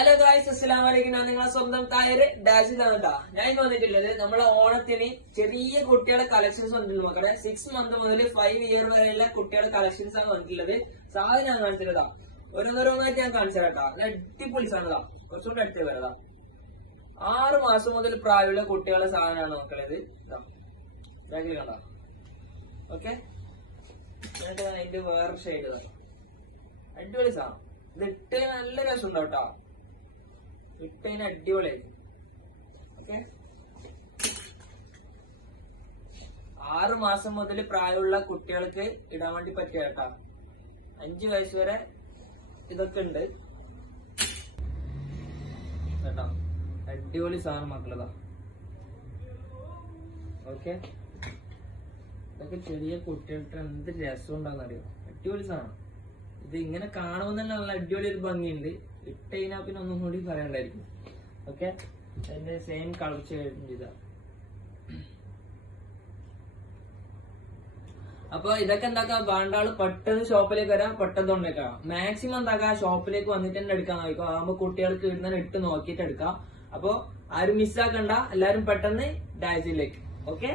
Hello guys, അസ്സലാമു അലൈക്കും. ഞാൻ നിങ്ങളെ സ്വന്തം തായര് ഡാഷിലാണ് കേട്ടോ. ഞാൻ ഇന്ന് വന്നിട്ടുള്ളത് നമ്മളെ ഓണത്തിന് ചെറിയ കുട്ടികളുടെ കളക്ഷൻസ് വന്നിട്ടുള്ളത് മക്കളെ. 6 മന്ത് മുതൽ 5 ഇയർ വരെയുള്ള കുട്ടികളുടെ കളക്ഷൻസ് ആണ് വന്നിട്ടുള്ളത്. സാധനം ഞാൻ കാണിച്ചിട്ടാ ഓരോന്നോരോന്നായിട്ട് ഞാൻ കാണിച്ചു തരാം. നല്ല അടിപൊളി സാധനതാ. കുറച്ചുകൂടെ അടുത്ത് വരതാ. 6 മാസം മുതൽ പ്രായമുള്ള കുട്ടികളുടെ സാധനമാണ് മക്കളെ ഇത്. ബാക്കിൽ കണ്ടോ? ഓക്കെ, അതിന്റെ വേറെ ഷെയ്ഡ് അടിപൊളി സാധനം. ഇത് ഇട്ട് നല്ല രസം ഉണ്ടാവും കേട്ടോ. ഇട്ടതിന് അടിപൊളിയായിരിക്കും. ഓക്കെ, 6 മാസം മുതൽ പ്രായമുള്ള കുട്ടികൾക്ക് ഇടാൻ വേണ്ടി പറ്റിയ കേട്ടോ. 5 വയസ്സ് വരെ ഇതൊക്കെ ഉണ്ട് കേട്ടോ. അടിപൊളി സാധനം മക്കളതാ. ഓക്കെ, ഇതൊക്കെ ചെറിയ കുട്ടികൾക്ക് എന്ത് രസം ഉണ്ടാകുന്നറിയോ. അടിപൊളി സാധനം. ഇത് ഇങ്ങനെ കാണുമ്പോൾ തന്നെ നല്ല അടിപൊളി ഒരു ഭംഗിയുണ്ട്. ഇട്ട് കഴിഞ്ഞാൽ പിന്നെ ഒന്നും കൂടി പറയണ്ടായിരിക്കും. ഓക്കെ, അതിന്റെ സെയിം കളർ ഷെയ്ഡ് ഇതാ. അപ്പൊ ഇതൊക്കെ എന്താക്കാം, വേണ്ടാള് പെട്ടെന്ന് ഷോപ്പിലേക്ക് വരാം, പെട്ടെന്ന് കൊണ്ടേക്കാം. മാക്സിമം എന്താക്കാം, ഷോപ്പിലേക്ക് വന്നിട്ട് തന്നെ എടുക്കാൻ നോക്കാം. ആകുമ്പോ കുട്ടികൾക്ക് ഇടുന്ന ഇട്ട് നോക്കിയിട്ട് എടുക്കാം. അപ്പൊ ആരും മിസ്സാക്കണ്ട, എല്ലാരും പെട്ടെന്ന് ഡാജിലേക്ക്. ഓക്കെ.